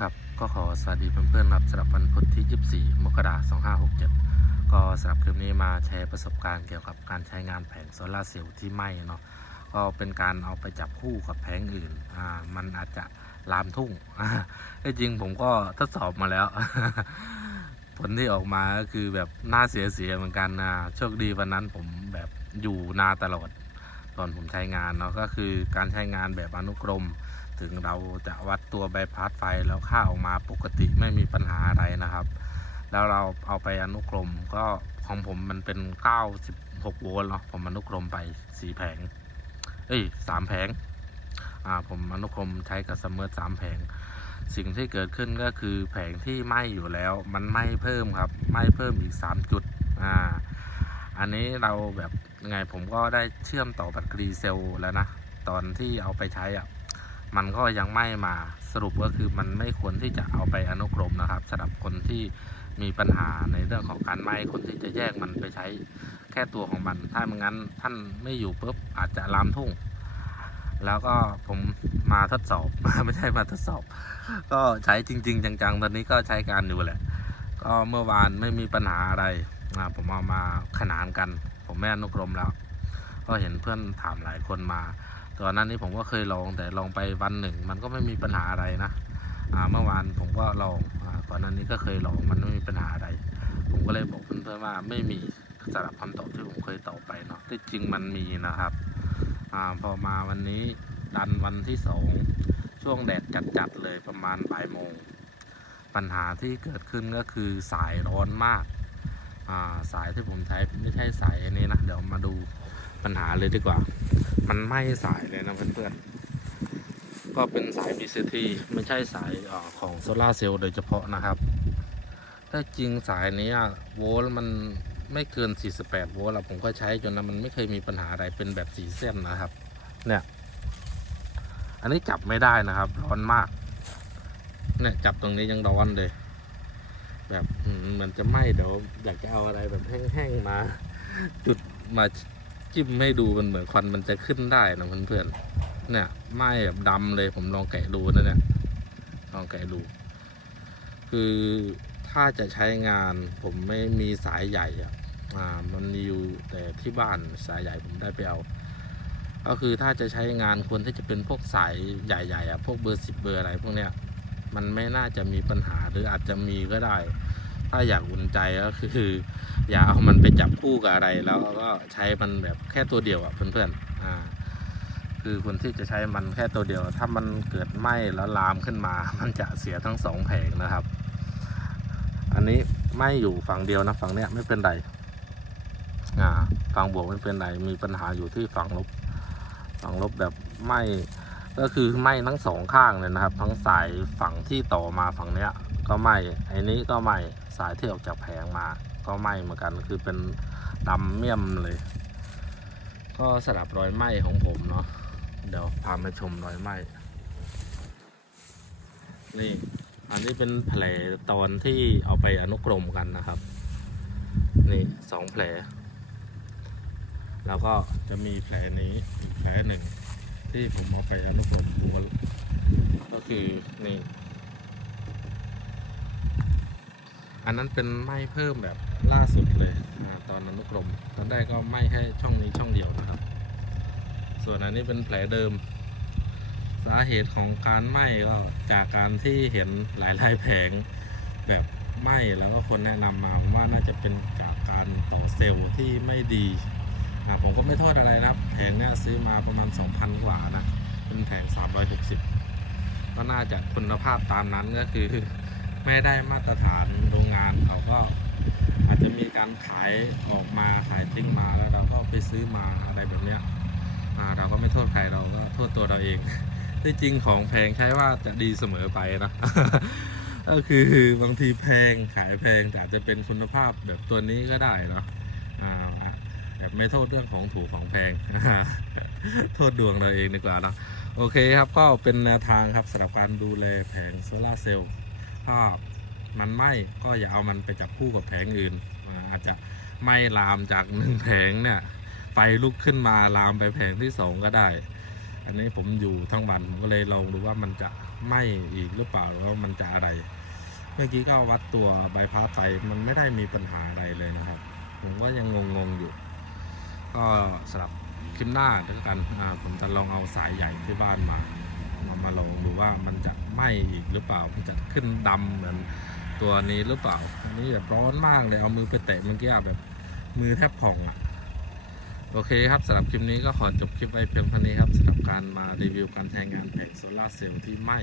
ครับก็ขอสวัสดีเพื่อนๆครับสำหรับวันพุธที่ 24 มกราคม 2567 ก็สำหรับคลิปนี้มาแชร์ประสบการณ์เกี่ยวกับการใช้งานแผงโซลาเซลล์ที่ไหม้เนาะก็เป็นการเอาไปจับคู่กับแผงอื่นอ่ามันอาจจะลามทุ่งอ่าที่จริงผมก็ทดสอบมาแล้ว ผลที่ออกมาก็คือแบบน่าเสียเสียๆเหมือนกันนะโชคดีวันนั้นผมแบบอยู่นาตลอดตอนผมใช้งานเนาะก็คือการใช้งานแบบอนุกรม ถึงเราจะวัดตัวใบพัดไฟแล้วค่าออกมาปกติไม่มีปัญหาอะไรนะครับ แล้วเราเอาไปอนุกรมก็ของผมมันเป็น 96 โวลต์เนาะผมอนุกรมไป 4 แผง เอ้ยสามแผงอ่าผมอนุกรมใช้กับเสมอสามแผง สิ่งที่เกิดขึ้นก็คือแผงที่ไหม้อยู่แล้ว มันไหม้เพิ่มครับไหม้เพิ่มอีก 3 จุดอ่าอันนี้เราแบบไงผมก็ได้เชื่อมต่อแบตเตอรี่เซลล์แล้วนะ ตอนที่เอาไปใช้อะ มันก็ยังไม่มาสรุปก็คือมันไม่ควรที่จะเอาไปอนุกรมนะครับสำหรับคนที่มีปัญหาในเรื่องของการไหม้คนที่จะแยกมันไปใช้แค่ตัวของมัน ถ้าไม่งั้นท่านไม่อยู่ปุ๊บอาจจะลามทุ่ง แล้วก็ผมมาทดสอบ ไม่ใช่มาทดสอบ ก็ใช้จริง ๆ จังๆ ตอนนี้ก็ใช้การอยู่แหละ ก็เมื่อวานไม่มีปัญหาอะไรอ่าผมเอามาขนานกัน ผมไม่อนุกรมแล้ว ก็เห็นเพื่อนถามหลายคนมา ก่อนหน้านี้ผมก็เคยลองแต่ลองไปวันหนึ่ง มันก็ไม่มีปัญหาอะไรนะอ่าเมื่อวานผมก็ลองอาก่อนหน้านี้ก็เคยลองมันไม่มีปัญหาอะไร ผมก็เลยบอกเพื่อนๆว่าไม่มีสำหรับคำตอบที่ผมเคยตอบไปเนาะที่จริงมันมีนะครับอาพอมาวันนี้ดันวันที่สองช่วงแดดจัดๆเลยประมาณบ่ายโมง ปัญหาที่เกิดขึ้นก็คือสายร้อนมากอ่าสายที่ผมใช้ไม่ใช่สายอันนี้นะ เดี๋ยวมาดูปัญหาเลยดีกว่า มันไหม้สายเลยนะเพื่อนๆ ก็เป็นสาย BCT ไม่ใช่สายอของโซลาเซลล์โดยเฉพาะนะครับ ถ้าจริงสายนี้โวลต์มันไม่เกิน 48 โวลต์อะผมก็ใช้จนนะมันไม่เคยมีปัญหาอะไรเป็นแบบสีเส้นนะครับ เนี่ย อันนี้จับไม่ได้นะครับ ร้อนมาก เนี่ยจับตรงนี้ยังร้อนเลย แบบเหมือนจะไหม้เดี๋ยวอยากจะเอาอะไรแบบแห้งๆมา จุดมา จิ้มให้ดูมันเหมือนควันมันจะขึ้นได้นะเพื่อนๆเนี่ยไหม้แบบดำเลยผมลองแกะดูนะเนี่ยลองแกะดู คือถ้าจะใช้งานผมไม่มีสายใหญ่อะอ่ามันมีอยู่แต่ที่บ้านสายใหญ่ผมได้ไปเอา ก็คือถ้าจะใช้งานควรที่จะเป็นพวกสายใหญ่ๆอะพวกเบอร์สิบเบอร์อะไรพวกเนี้ยมันไม่น่าจะมีปัญหาหรืออาจจะมีก็ได้ ถ้าอยากอุ่นใจก็คือ อย่าเอามันไปจับคู่กับอะไร แล้วก็ใช้มันแบบแค่ตัวเดียวอะเพื่อนๆอ่าคือคนที่จะใช้มันแค่ตัวเดียว ถ้ามันเกิดไหม้แล้วลามขึ้นมา มันจะเสียทั้งสองแผงนะครับ อันนี้ไหม้อยู่ฝั่งเดียวนะฝั่งเนี้ยไม่เป็นไรอ่าฝั่งบวกไม่เป็นไรมีปัญหาอยู่ที่ฝั่งลบฝั่งลบแบบไหม้ ก็คือไหม้ทั้งสองข้างเลยนะครับ ทั้งสายฝั่งที่ต่อมาฝั่งเนี้ย ก็ไหม้ไอ้นี้ก็ไหม้สายที่ออกจากแผงมา ก็ไหม้เหมือนกันคือเป็นดำเมี่ยมเลย ก็สลับรอยไหม้ของผมเนาะเดี๋ยวพามาชมรอยไหม้นี่อันนี้เป็นแผลตอนที่เอาไปอนุกรมกันนะครับ นี่สองแผล แล้วก็จะมีแผลนี้อีกแผลหนึ่ง ที่ผมเอาไปอนุกรมดูก็คือนี่ อันนั้นเป็นไหม้เพิ่มแบบล่าสุดเลยตอนอนุกรมตอนได้ก็ไหม้แค่ช่องนี้ช่องเดียวนะครับ ส่วนอันนี้เป็นแผลเดิม สาเหตุของการไหม้ก็จากการที่เห็นหลายๆแผงแบบไหม้แล้วก็คนแนะนำมาว่าน่าจะเป็นจากการต่อเซลล์ที่ไม่ดีผมก็ไม่โทษอะไร นะครับ แผงเนี้ยซื้อมาประมาณ 2,000 กว่านะ เป็นแผง 360 ก็น่าจะคุณภาพตามนั้นก็คือ ไม่ได้มาตรฐานโรงงานเขาก็อาจจะมีการขายออกมาขายทิ้งมาแล้วเราก็ไปซื้อมาอะไรแบบเนี้ยอ่าเราก็ไม่โทษใครเราก็โทษตัวเราเอง ที่จริงของแพงใช่ว่าจะดีเสมอไปนะก็คือบางทีแพงขายแพงแต่อาจจะเป็นคุณภาพแบบตัวนี้ก็ได้เนาะ ไม่โทษเรื่องของถูกของแพง โทษดวงเราเองดีกว่าเนะโอเคครับก็เป็นแนวทางครับสำหรับการดูแลแผงโซลาเซลล์ถ้ามันไหม้ก็อย่าเอามันไปจับคู่กับแผงอื่น อาจจะไหม้ลามจากหนึ่งแผงเนี่ยไฟลุกขึ้นมาลามไปแผงที่สองก็ได้ อันนี้ผมอยู่ทั้งวันผมก็เลยลองดูว่ามันจะไหม้อีกหรือเปล่าแล้วมันจะอะไร เมื่อกี้ก็วัดตัวใบพาสไปมันไม่ได้มีปัญหาอะไรเลยนะครับ ผมก็ยังงงๆอยู่ ก็สำหรับคลิปหน้าด้วยกันผมจะลองเอาสายใหญ่ที่บ้านมามามาลองดูว่ามันจะไหม้อีกหรือเปล่า มันจะขึ้นดำเหมือนตัวนี้หรือเปล่า อันนี้แบบร้อนมากเลย เอามือไปแตะเมื่อกี้แบบมือแทบพองอะ โอเคครับสำหรับคลิปนี้ก็ขอจบคลิปไว้เพียงเท่านี้ครับสำหรับการมารีวิวการใช้งานแผงโซลาร์เซลล์ที่ไหม้